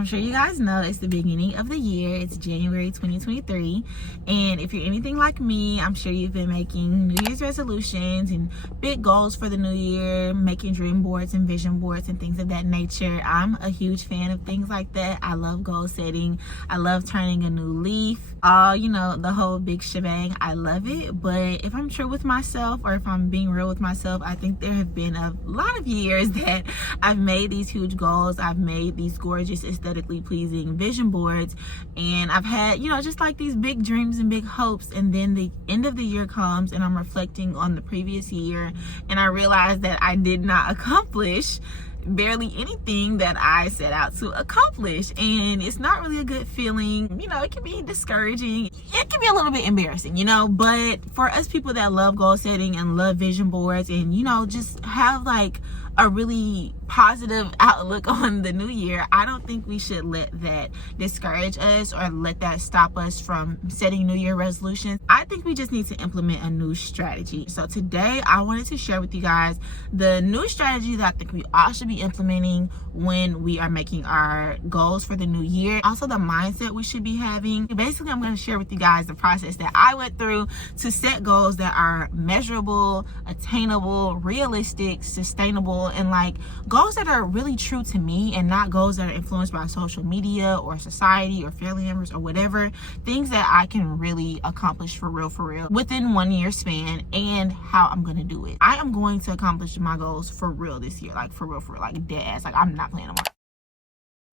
I'm sure you guys know, it's the beginning of the year. It's January 2023, and if you're anything like me, I'm sure you've been making New Year's resolutions and big goals for the new year, making dream boards and vision boards and things of that nature. I'm a huge fan of things like that. I love goal setting. I love turning a new leaf. The whole big shebang. I love it. But if I'm true with myself, or if I'm being real with myself, I think there have been a lot of years that I've made these huge goals. I've made these gorgeous, aesthetically pleasing vision boards, and I've had, just like these big dreams and big hopes, and then the end of the year comes and I'm reflecting on the previous year and I realize that I did not accomplish barely anything that I set out to accomplish, and it's not really a good feeling. It can be discouraging, it can be a little bit embarrassing, but for us people that love goal setting and love vision boards and just have like a really positive outlook on the new year, I don't think we should let that discourage us or let that stop us from setting new year resolutions. I think we just need to implement a new strategy. So today I wanted to share with you guys the new strategy that I think we all should be implementing when we are making our goals for the new year. Also the mindset we should be having. Basically, I'm going to share with you guys the process that I went through to set goals that are measurable, attainable, realistic, sustainable, and like goals that are really true to me and not goals that are influenced by social media or society or family members or whatever. Things that I can really accomplish for real within 1 year span, and how I'm going to do it. I am going to accomplish my goals for real this year, like for real, like dead ass. Like I'm not playing no more.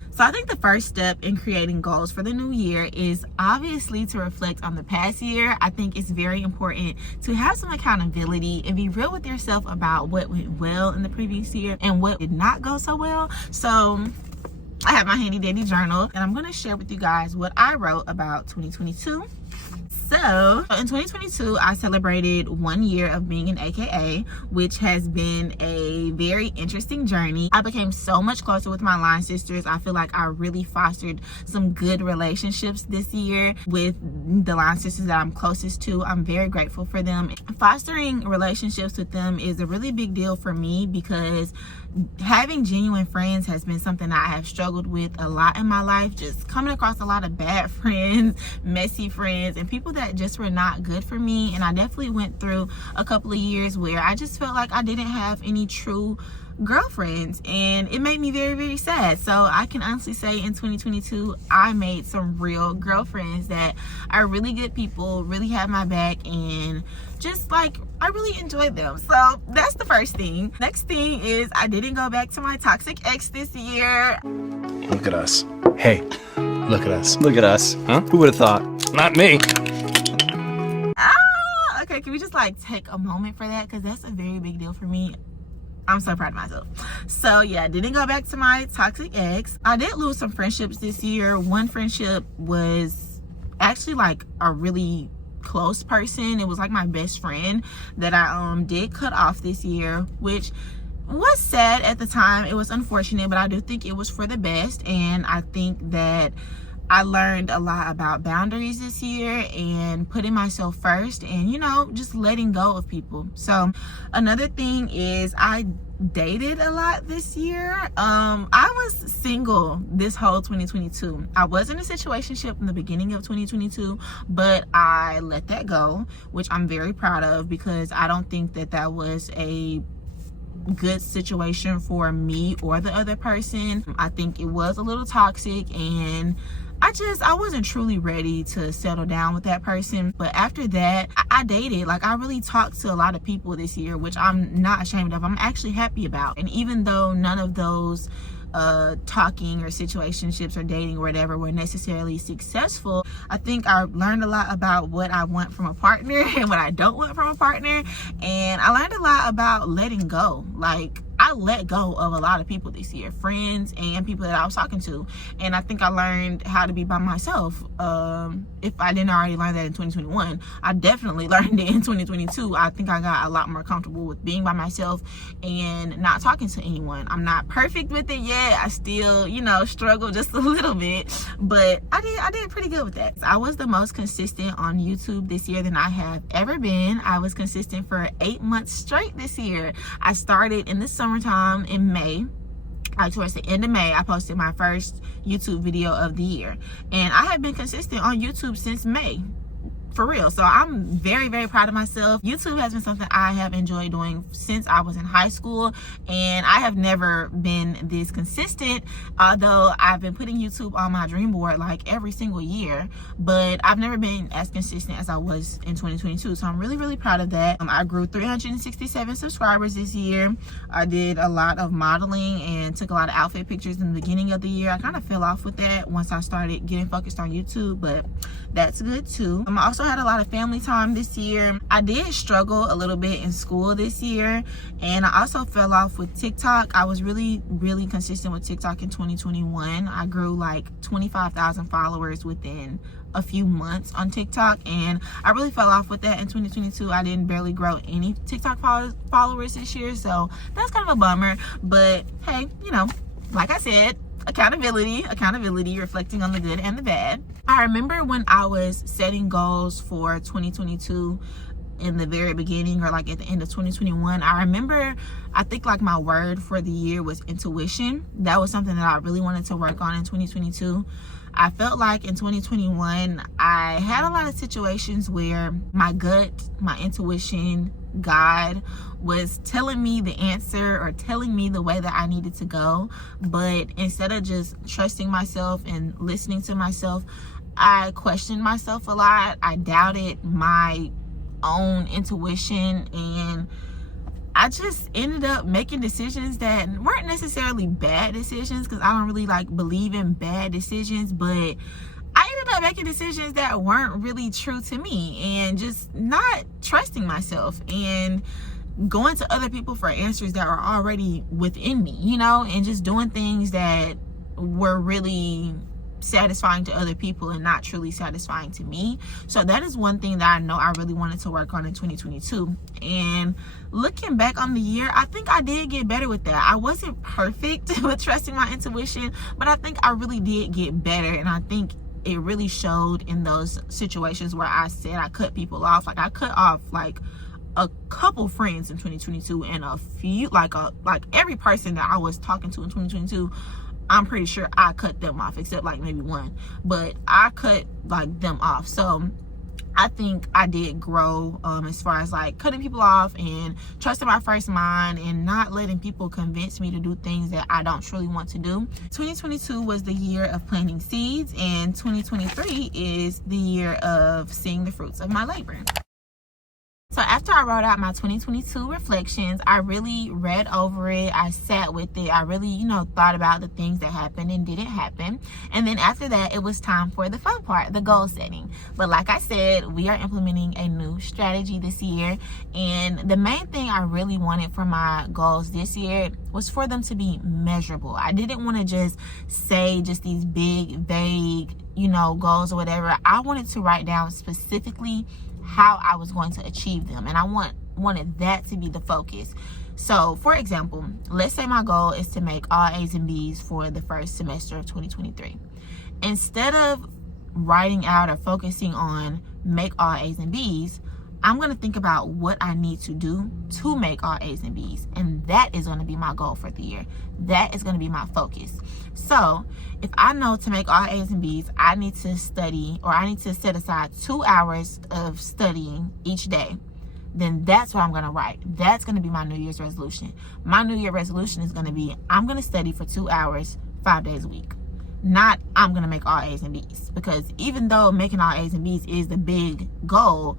So I think the first step in creating goals for the new year is obviously to reflect on the past year. I think it's very important to have some accountability and be real with yourself about what went well in the previous year and what did not go so well. So I have my handy dandy journal and I'm going to share with you guys what I wrote about 2022. So in 2022, I celebrated 1 year of being an AKA, which has been a very interesting journey. I became so much closer with my line sisters. I feel like I really fostered some good relationships this year with the line sisters that I'm closest to. I'm very grateful for them. Fostering relationships with them is a really big deal for me because having genuine friends has been something I have struggled with a lot in my life. Just coming across a lot of bad friends, messy friends, and people that just were not good for me. And I definitely went through a couple of years where I just felt like I didn't have any true girlfriends, and it made me very, very sad. So I can honestly say in 2022 I made some real girlfriends that are really good people, really have my back, and just like I really enjoyed them. So that's the first thing. Next thing is I didn't go back to my toxic ex this year. Look at us. Hey, look at us. Look at us. Huh? Who would have thought? Not me. Okay, can we just like take a moment for that, because that's a very big deal for me. I'm so proud of myself. So yeah, I didn't go back to my toxic ex. I did lose some friendships this year. One friendship was actually like a really close person. It was like my best friend that I did cut off this year, which was sad at the time. It was unfortunate, but I do think it was for the best. And I think that I learned a lot about boundaries this year and putting myself first and, just letting go of people. So another thing is I dated a lot this year. I was single this whole 2022. I was in a situationship in the beginning of 2022, but I let that go, which I'm very proud of, because I don't think that that was a good situation for me or the other person. I think it was a little toxic, and I wasn't truly ready to settle down with that person. But after that, I dated. Like, I really talked to a lot of people this year, which I'm not ashamed of. I'm actually happy about. And even though none of those talking or situationships or dating or whatever were necessarily successful, I think I learned a lot about what I want from a partner and what I don't want from a partner. And I learned a lot about letting go. Like, I let go of a lot of people this year, friends and people that I was talking to. And I think I learned how to be by myself. If I didn't already learn that in 2021, I definitely learned it in 2022. I think I got a lot more comfortable with being by myself and not talking to anyone. I'm not perfect with it yet. I still, struggle just a little bit, but I did pretty good with that. I was the most consistent on YouTube this year than I have ever been. I was consistent for 8 months straight this year. I started in the summertime in May, like towards the end of May, I posted my first YouTube video of the year. And I have been consistent on YouTube since May. For real. So I'm very, very proud of myself. YouTube has been something I have enjoyed doing since I was in high school, and I have never been this consistent, although I've been putting YouTube on my dream board like every single year, but I've never been as consistent as I was in 2022. So I'm really, really proud of that. I grew 367 subscribers this year. I did a lot of modeling and took a lot of outfit pictures in the beginning of the year. I kind of fell off with that once I started getting focused on YouTube, but that's good too. I also had a lot of family time this year. I did struggle a little bit in school this year, and I also fell off with TikTok. I was really, really consistent with TikTok in 2021. I grew like 25,000 followers within a few months on TikTok, and I really fell off with that in 2022. I didn't barely grow any TikTok followers this year, so that's kind of a bummer. But hey, you know, like I said, accountability, reflecting on the good and the bad. I remember when I was setting goals for 2022 in the very beginning, or like at the end of 2021, I think like my word for the year was intuition. That was something that I really wanted to work on in 2022. I felt like in 2021, I had a lot of situations where my gut, my intuition, God was telling me the answer or telling me the way that I needed to go. But instead of just trusting myself and listening to myself, I questioned myself a lot. I doubted my own intuition, and I just ended up making decisions that weren't necessarily bad decisions, because I don't really like believe in bad decisions, but I ended up making decisions that weren't really true to me, and just not trusting myself and going to other people for answers that are already within me, you know, and just doing things that were really satisfying to other people and not truly satisfying to me. So that is one thing that I know I really wanted to work on in 2022. And looking back on the year, I think I did get better with that. I wasn't perfect with trusting my intuition, but I think I really did get better. And I think it really showed in those situations where I said I cut people off. Like I cut off like a couple friends in 2022, and a few like every person that I was talking to in 2022, I'm pretty sure I cut them off, except like maybe one, but I cut like them off. So I think I did grow as far as like cutting people off and trusting my first mind and not letting people convince me to do things that I don't truly want to do. 2022 was the year of planting seeds, and 2023 is the year of seeing the fruits of my labor. So after I wrote out my 2022 reflections, I really read over it. I sat with it. I really, you know, thought about the things that happened and didn't happen. And then after that, it was time for the fun part, the goal setting. But like I said, we are implementing a new strategy this year. And the main thing I really wanted for my goals this year was for them to be measurable. I didn't want to just say just these big, vague, you know, goals or whatever. I wanted to write down specifically how I was going to achieve them, and I wanted that to be the focus. So for example, let's say my goal is to make all A's and B's for the first semester of 2023. Instead of writing out or focusing on make all A's and B's, I'm going to think about what I need to do to make all A's and B's, and that is going to be my goal for the year. That is going to be my focus. So if I know to make all A's and B's, I need to study, or I need to set aside 2 hours of studying each day, then that's what I'm going to write. That's going to be my New Year's resolution. My New Year resolution is going to be, I'm going to study for 2 hours, 5 days a week. Not I'm going to make all A's and B's, because even though making all A's and B's is the big goal,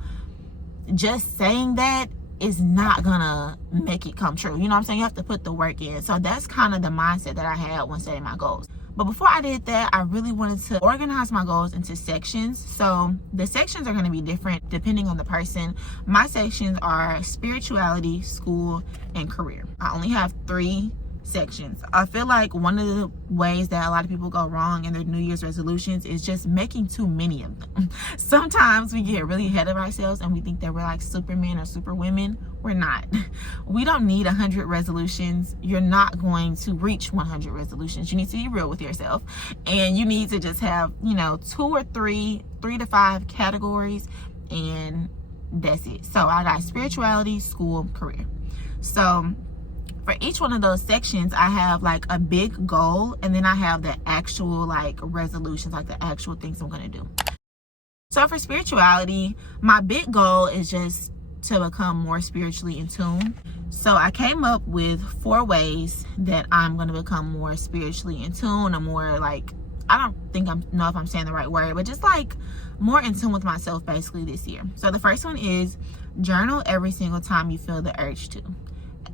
just saying that is not gonna make it come true. You know what I'm saying? You have to put the work in. So that's kind of the mindset that I had when setting my goals. But before I did that, I really wanted to organize my goals into sections. So the sections are going to be different depending on the person. My sections are spirituality, school, and career. I only have 3 sections. I feel like one of the ways that a lot of people go wrong in their New Year's resolutions is just making too many of them. Sometimes we get really ahead of ourselves and we think that we're like supermen or superwomen. We're not. We don't need 100 resolutions. You're not going to reach 100 resolutions. You need to be real with yourself, and you need to just have, you know, 2 or 3 to 5 categories, and that's it. So I got spirituality, school, career. So For each one of those sections, I have like a big goal, and then I have the actual like resolutions, like the actual things I'm going to do. So for spirituality, my big goal is just to become more spiritually in tune. So I came up with 4 ways that I'm going to become more spiritually in tune, or more like, I don't think know if I'm saying the right word, but just like more in tune with myself basically this year. So the first one is journal every single time you feel the urge to.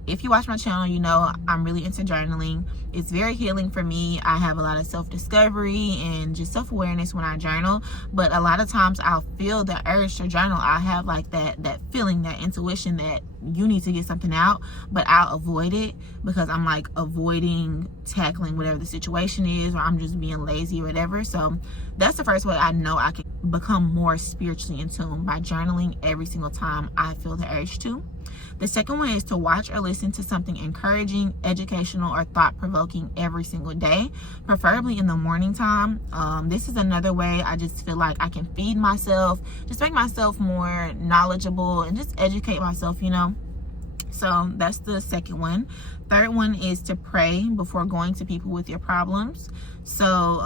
If you watch my channel, you know I'm really into journaling. It's very healing for me. I have a lot of self-discovery and just self-awareness when I journal. But a lot of times I'll feel the urge to journal. I have like that feeling, that intuition that you need to get something out, but I'll avoid it because I'm like avoiding tackling whatever the situation is, or I'm just being lazy or whatever. So that's the first way I know I can become more spiritually in tune, by journaling every single time I feel the urge to. The second one is to watch or listen to something encouraging, educational, or thought-provoking every single day, preferably in the morning time. This is another way I just feel like I can feed myself, just make myself more knowledgeable, and just educate myself, you know. So that's the second one. Third one is to pray before going to people with your problems. So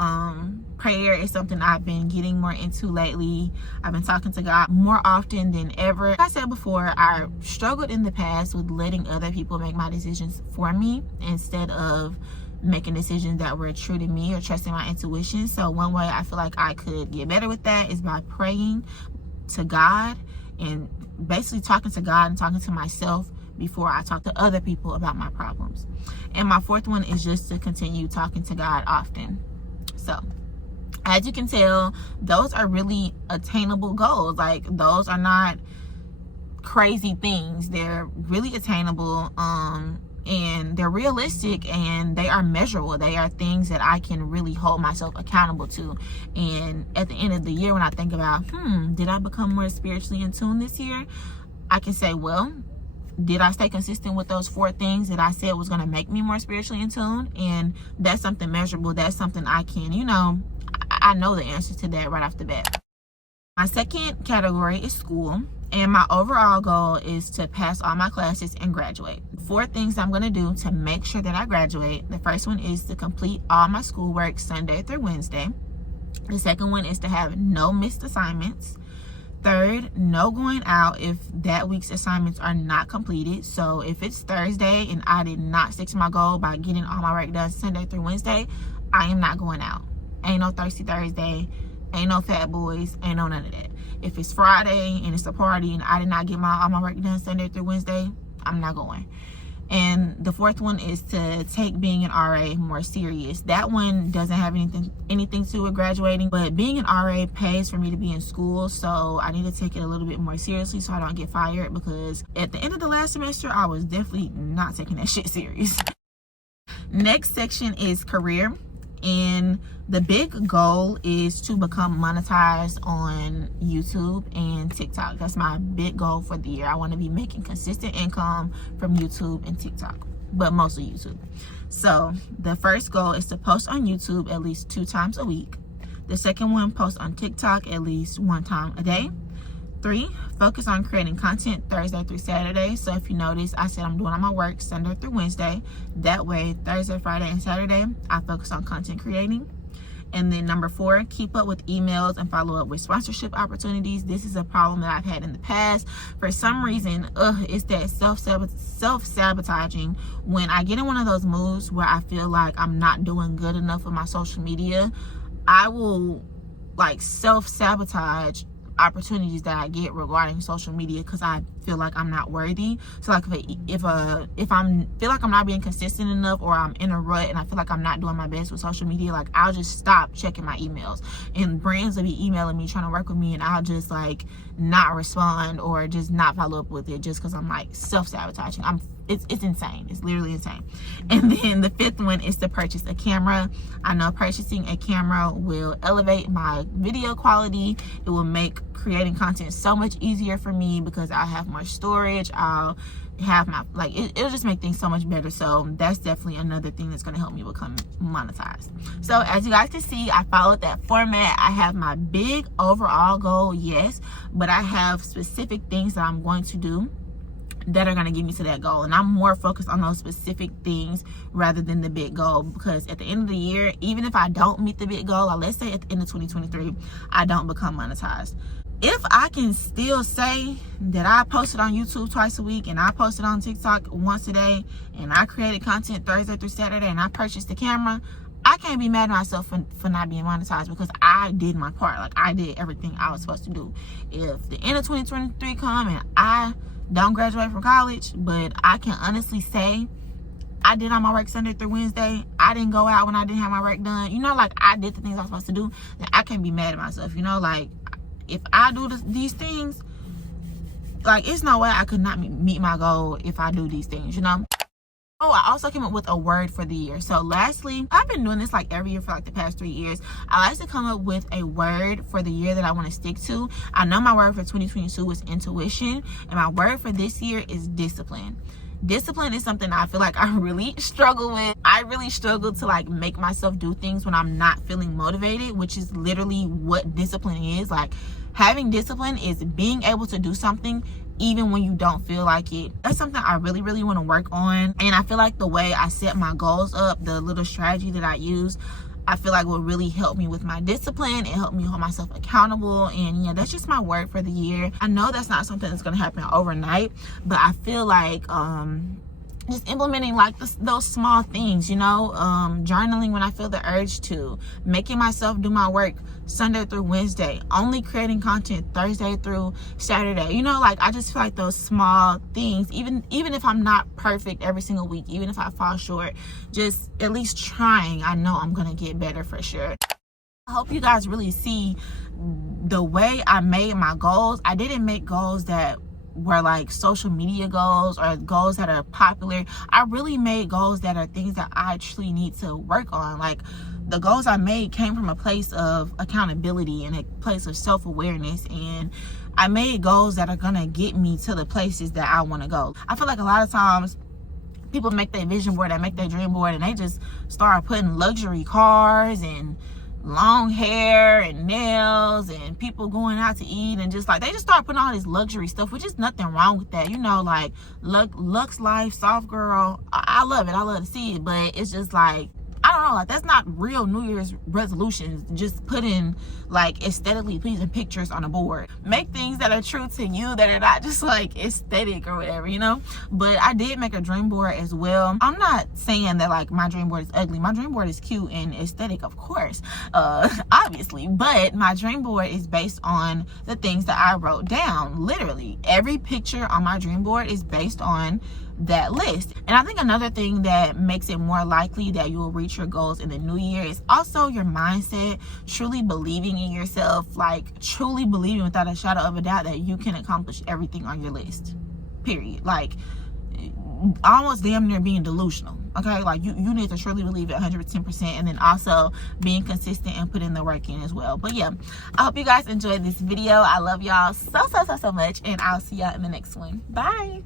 prayer is something I've been getting more into lately. I've been talking to God more often than ever. Like I said before, I struggled in the past with letting other people make my decisions for me instead of making decisions that were true to me or trusting my intuition. So one way I feel like I could get better with that is by praying to God, and basically talking to God and talking to myself before I talk to other people about my problems. And my fourth one is just to continue talking to God often. So as you can tell, those are really attainable goals. Like, those are not crazy things. They're really attainable, and they're realistic, and they are measurable. They are things that I can really hold myself accountable to. And at the end of the year, when I think about, did I become more spiritually in tune this year? I can say, well, did I stay consistent with those 4 things that I said was going to make me more spiritually in tune? And that's something measurable. That's something I can, you know, I know the answer to that right off the bat. My second category is school, and my overall goal is to pass all my classes and graduate. 4 things I'm going to do to make sure that I graduate. The first one is to complete all my schoolwork Sunday through Wednesday. The second one is to have no missed assignments. Third, no going out if that week's assignments are not completed. So if it's Thursday and I did not stick to my goal by getting all my work done Sunday through Wednesday, I am not going out. Ain't no Thirsty Thursday, ain't no fat boys, ain't no none of that. If it's Friday and it's a party and I did not get all my work done Sunday through Wednesday, I'm not going. And the fourth one is to take being an RA more serious. That one doesn't have anything to do with graduating, but being an RA pays for me to be in school, so I need to take it a little bit more seriously so I don't get fired, because at the end of the last semester, I was definitely not taking that shit serious. Next section is career, and the big goal is to become monetized on YouTube and TikTok. That's my big goal for the year. I want to be making consistent income from YouTube and TikTok, but mostly YouTube. So the first goal is to post on YouTube at least 2 times a week. The second one, post on TikTok at least 1 time a day. 3, focus on creating content Thursday through Saturday. So if you notice, I said I'm doing all my work Sunday through Wednesday. That way, Thursday, Friday, and Saturday, I focus on content creating. And then number 4, keep up with emails and follow up with sponsorship opportunities. This is a problem that I've had in the past. For some reason, it's that self-sabotaging. When I get in one of those moods where I feel like I'm not doing good enough with my social media, I will like self-sabotage opportunities that I get regarding social media because I feel like I'm not worthy. So like if I feel like I'm not being consistent enough, or I'm in a rut and I feel like I'm not doing my best with social media, like I'll just stop checking my emails, and brands will be emailing me trying to work with me, and I'll just like not respond or just not follow up with it just because I'm like self-sabotaging. It's insane. It's literally insane. And then the 5th one is to purchase a camera. I know purchasing a camera will elevate my video quality. It will make creating content so much easier for me because I'll have more storage. I'll have my, like, it'll just make things so much better. So that's definitely another thing that's going to help me become monetized. So as you guys can see, I followed that format. I have my big overall goal, yes, but I have specific things that I'm going to do that are going to get me to that goal. And I'm more focused on those specific things rather than the big goal, because at the end of the year, even if I don't meet the big goal, or let's say at the end of 2023 I don't become monetized, if I can still say that I posted on YouTube twice a week, and I posted on TikTok once a day, and I created content Thursday through Saturday, and I purchased the camera, I can't be mad at myself for not being monetized, because I did my part. Like, I did everything I was supposed to do. If the end of 2023 come and I don't graduate from college, but I can honestly say I did all my work Sunday through Wednesday, I didn't go out when I didn't have my work done, you know, like I did the things I was supposed to do, then I can't be mad at myself, you know. Like, if I do these things, like, it's no way I could not meet my goal if I do these things, you know. Oh, I also came up with a word for the year. So lastly, I've been doing this like every year for like the past 3 years. I like to come up with a word for the year that I want to stick to. I know my word for 2022 was intuition, and my word for this year is discipline. Discipline is something I feel like I really struggle with. I really struggle to like make myself do things when I'm not feeling motivated, which is literally what discipline is. Like, having discipline is being able to do something even when you don't feel like it. That's something I really, really want to work on. And I feel like the way I set my goals up, the little strategy that I use, I feel like will really help me with my discipline and help me hold myself accountable. And yeah, that's just my word for the year. I know that's not something that's going to happen overnight, but I feel like just implementing like those small things, you know, journaling when I feel the urge to, making myself do my work Sunday through Wednesday, only creating content Thursday through Saturday, you know. Like, I just feel like those small things, even if I'm not perfect every single week, even if I fall short, just at least trying, I know I'm gonna get better for sure. I hope you guys really see the way I made my goals. I didn't make goals that were like social media goals or goals that are popular. I really made goals that are things that I actually need to work on. Like, the goals I made came from a place of accountability and a place of self-awareness, and I made goals that are gonna get me to the places that I want to go. I feel like a lot of times people make their vision board, they make their dream board, and they just start putting luxury cars and long hair and nails and people going out to eat, and just like they just start putting all this luxury stuff, which is nothing wrong with that, you know. Like, Lux life, soft girl, I love it, I love to see it, but it's just like, I don't know, like, that's not real New Year's resolutions, just putting like aesthetically pleasing pictures on a board. Make things that are true to you, that are not just like aesthetic or whatever, you know. But I did make a dream board as well. I'm not saying that like my dream board is ugly. My dream board is cute and aesthetic, of course, obviously, but my dream board is based on the things that I wrote down. Literally every picture on my dream board is based on that list. And I think another thing that makes it more likely that you will reach your goals in the new year is also your mindset, truly believing in yourself, like truly believing without a shadow of a doubt that you can accomplish everything on your list, period. Like, almost damn near being delusional, okay? Like, you need to truly believe it 110%, and then also being consistent and putting the work in as well. But yeah, I hope you guys enjoyed this video. I love y'all so much, and I'll see y'all in the next one. Bye.